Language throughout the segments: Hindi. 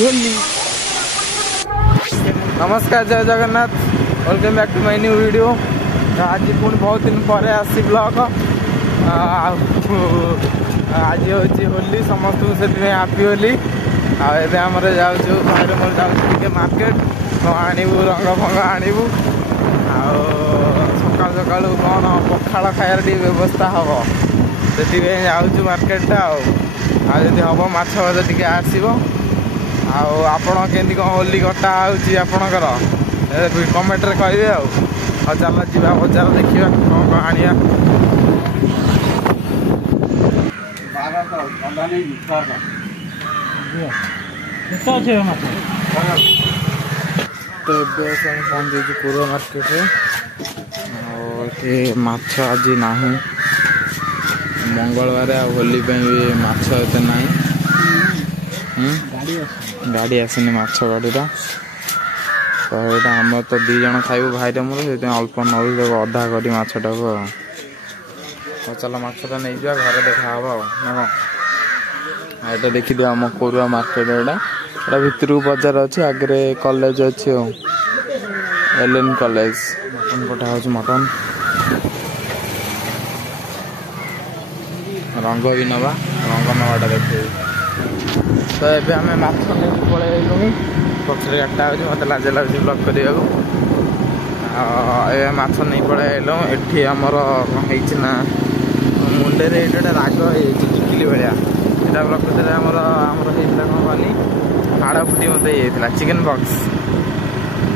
होली। नमस्कार, जय Jagannath, welcome back to my new video. आज पुणी बहुत दिन पर आसी ब्लॉग। आज हूँ होली, समस्त से हैप्पी होली। आम जाऊँ भाई मोर जाऊँ मार्केट आणबू रंग फंग आणबू। सका सका कौन पखाड़ खायार व्यवस्था हम से जाऊँ मार्केट। आदि हम माछ भाज टे आसो। आपण केमती कौन होली कटा होपणकर कमेंट रे कहे। चल जा बजार देखा कौन कौन आनिया। तो पहुंचे पूर्व मार्केट माछ आज ना मंगलवार होली भी माछ एत ना। गाड़ी आसनी माछ गाड़ीटा तो यहाँ आम तो दी जन खाइबू भाई मोर से अल्प नौ अधा करी मछटा को। चल मछटा नहीं जा घर देखा ना कौन। यहाँ देखी दिया आम कोरुआ मार्केट। एटा भितर बजार अच्छे आगे कॉलेज अच्छे एलएन कॉलेज। मटन पठा हो मटन रंग भी नवा रंग नवाटा देखे। तो ये आम माछ नहीं पलू पक्षर गाटा हो मत लाज लगे ब्लॉग करने। माछ नहीं पलू एटी आमर कौन होना मुंडे ये राग टिकिली भाया यहाँ प्रकृत में आमर कौन कहनी हाड़ फुटी मत ये चिकेन बॉक्स।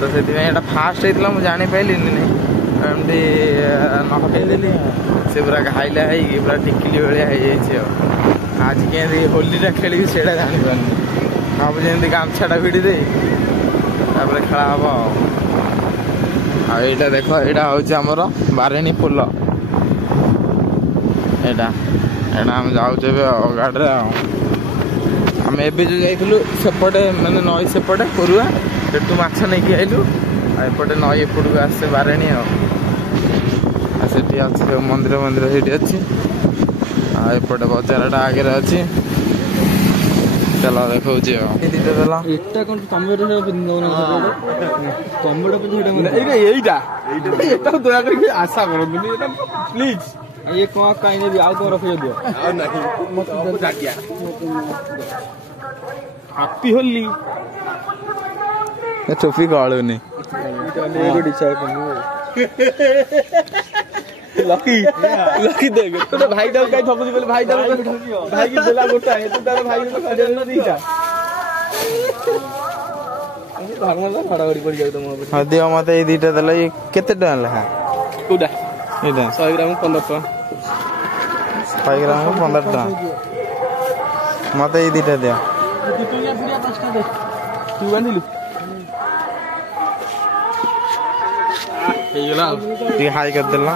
तो से फास्ट होता मुझे जापारे नहीं एमती नकईदेली से पूरा घाइला हो पूरा टिकिली भाया। आज के होलीटा खेली से जापार भाव जमी गामछाटा भिड़ी दे खेला हम। आईटा देख यहाँ हूँ आमर बारेणी फुल। यहाँ आम जाऊे गाड़ी आम एवं जो जाइलु सेपटे मानने नई सेपटे कोरुआ से माछ नहीं आइलु। एपटे नई एपट को आसे बारेणी से अच्छे मंदिर मंदिर से अच्छी। एपटे बजारटा आगे अच्छी। चलो देखा आशा कर प्लीज ये कौन कहीं भी आउ कौन रख दियो हैप्पी होली। टोपी गाड़ूनी लकी लकी देख तो भाई दाल कहीं थपुची बोले भाई दाल भाई की देला गोटा है तो तार भाई को खा देना दीटा धर्म खड़ा करी पड़ जाउ तुम हां दियो मते ए दीटा देला ये केते टका लहा कोडा एटा 100 ग्राम 15 टका 100 ग्राम 15 टका मते ए दीटा दियो दुटोया पुरिया 5 टका दे तू बांधिलु हे गेला ती हाई कर देला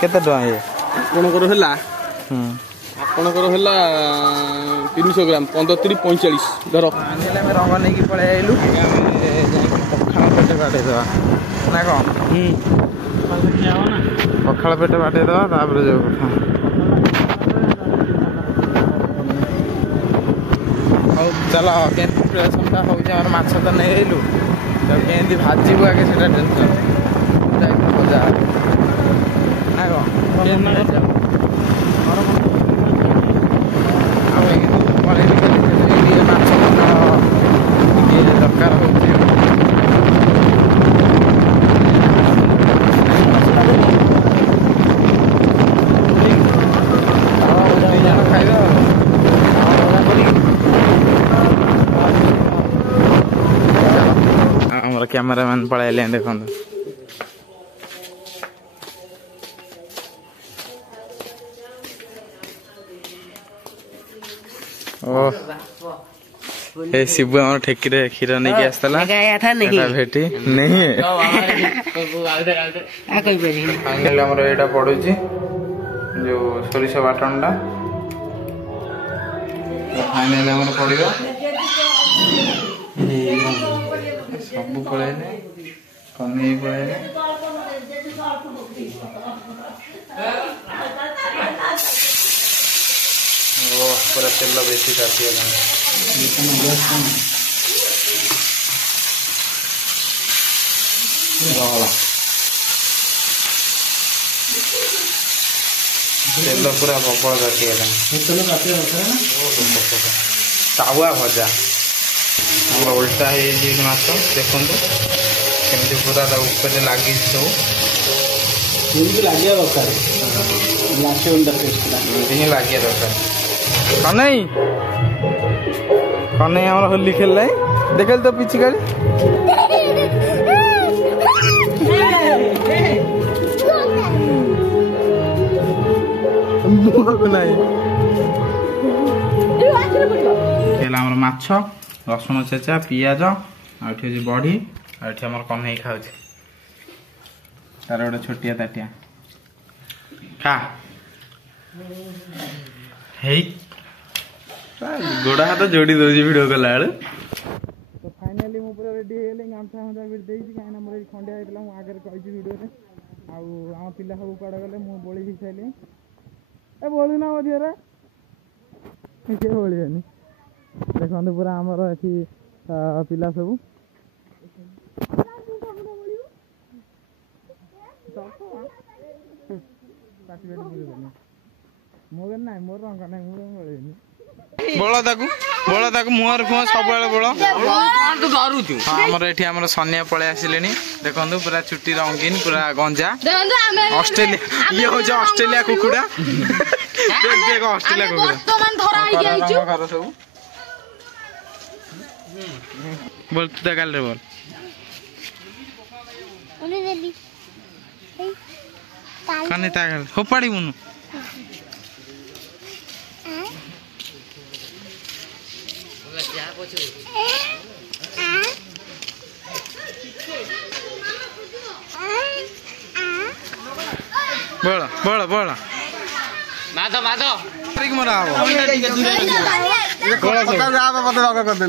केते टका ये आपनकर होला आपनकर होला 300 ग्राम 15 30 45 धर आनिले में रंग नहीं की पळे आइलु पखाल पेटे बाटे दवा ना को पखाल पेटे बाटे दवा तापर जो कथा और चलो के प्रिपरेशनटा हो जे और माछ तो नहीं आइलु तो केंदी भाजीबो आगे सेटा टेंशन जाई बाजार ना को दरकार हो कैमरामैन पड़े देख शिबू आम ठेकी क्षीर नहीं आसला भेटी नहीं फाइनल यहाँ पड़ू जो सोरिष बाटनटा फाइनल पड़ो सब पलैले कन्हई पलैले पूरा तेल बेसी ताती तेल पूरा प्रबल ताती तावा भजा उल्टा है माछ देखु केमती पूरा ऊपर लगी सब लगे दरकार ही लगे दरकार कन्हई कन्हई आम होली खेल देख तो पिछी गाड़ी माछ रसुण छेचा पियाज आठी बड़ी आठी आम कन्हई खाऊ तार गोटे छोटिया ताटिया खा गोड़ हाथ जोड़ी दौर भिडियो कला तो फाइनाली मु पूरा रेडी हो गामछा फामछा भी देती कहीं मोर खंडिया होता मुझे आगे कही भिडियो आम पिला सब कड़े गले मुझे बोली भी सारे ए बोलू ना मध्य किए बोलनी देखते पूरा आमर ये पिला सब मोर ना मोर रंग ना मुझे बोल मुहर फुह सब बोल आमर सनिया पलि आसिले देखो पूरा चुटी रंगीन पूरा गंजा ऑस्ट्रेलिया ये हूँ ऑस्ट्रेलिया कुकुड़ा ऑस्ट्रेलिया कुकुड़ा सब बोल तू गाल रे बोल कने तागल होपाड़ी मुनु बोल बोल बोल माधो माधो मरा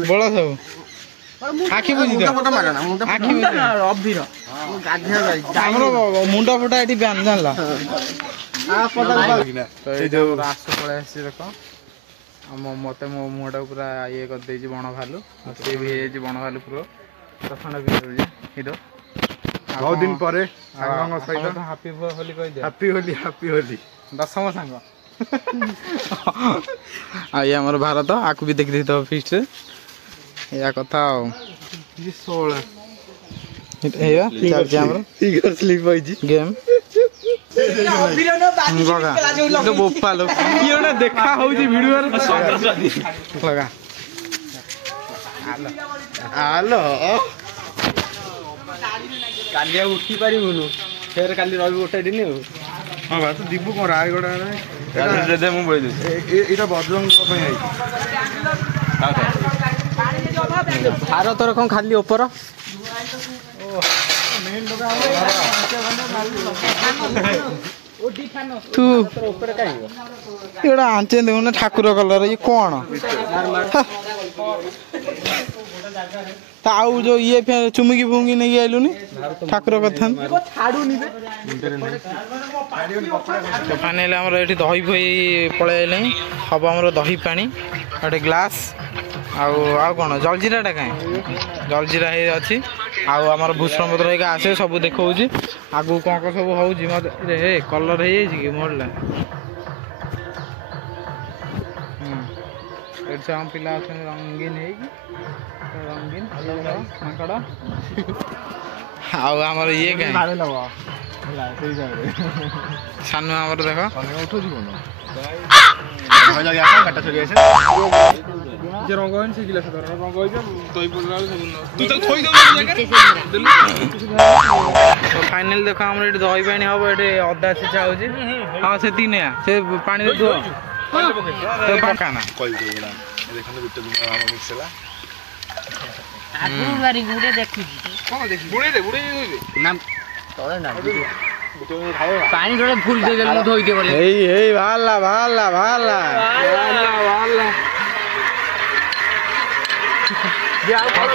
बोल सब आखि बुझी मुंड फटा ये बांध जानला रास पलि आस देख मत मो मुहटा पूरा ये कर बण भालू सी भी बण भालू पूरा दर्शन भी हिरो बहुत दिन पर हापी होली कह हापी होली हापी होली दशम सांग आमर भारत आकु भी देखी तो फिस्ट या कथा गेम बोपालो किए देखा भिडियो लगा आलो काली उठी पारूनु फेर काली रवि गोटे दिन हाँ बा तू दीबू कौन रायगढ़ यहाँ बजरंग भारतर कौन खाली ऊपर तू ये आंचे देखुन ठाकुर कलर ये कौन आउ जो ये चुमुकी फुमुकी नहीं आइलुनी ठाकुर कथा तो फाइनाल आमर ये दही फही पलि आइले हम आमर दही पानी गोटे ग्लास आउ कौन जलजीराटा कहीं जलजीरा अच्छी आमर भूषण पत्र होगा आसे सब देखा आगू कौन कौन सब हो कलर हो कि मोड़ला आम पिला रंगीन रंगीन माकड़ आमर ये सानू आमर देख फाइनाल देख आम दही पानी हम ये अदा छेचा हो हाँ से पानी धुआ पकाना पानी थोड़ा फुल दे दे धोई दे बोले हे भाला भाला भाला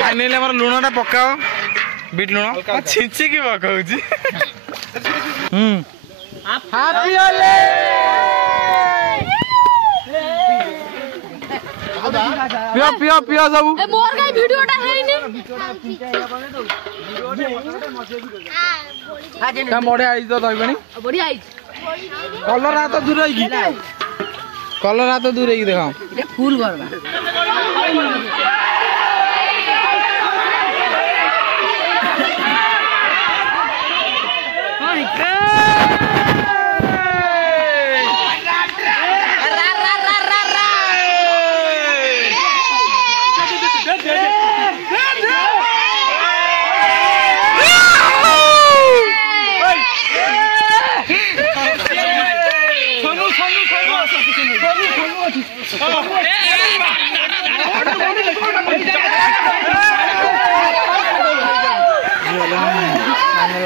फाइनली हमर लुणटा पकाओ बीट लुण छिंची की पकाउची हैप्पी होली पियो पियो पियो सब ए मोर का वीडियोटा हेइनी क्या बड़े आई तो दही पानी बढ़िया आई कलर हाथ दूर रही कलर हाथ दूर रही देखो ये फूल करबा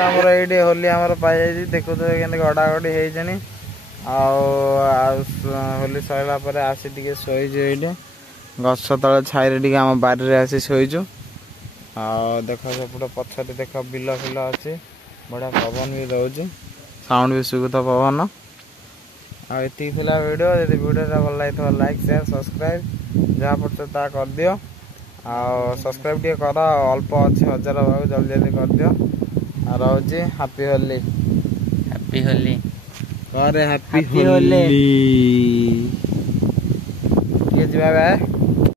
आमर ये होली आमर पाई देखु के गड़ा गड़ी होनी होली सरला आसी टे शोचु ये गछ तले छाई टे आम बारी आसी शोचु देख सेपटे पछरे देख बिल फिल अच्छी बढ़िया पवन भी दौर साउंड भी शुभुता पवन आती वीडियो जब वीडियो भल लगे लाइक शेयर सब्सक्राइब जहाँ पड़े ता कर दियो सब्सक्राइब टे कर अल्प अच्छे 1000 भाग जल्दी जल्दी कर दियो रोचे हैप्पी होली अरे हैप्पी होली किए जी बाय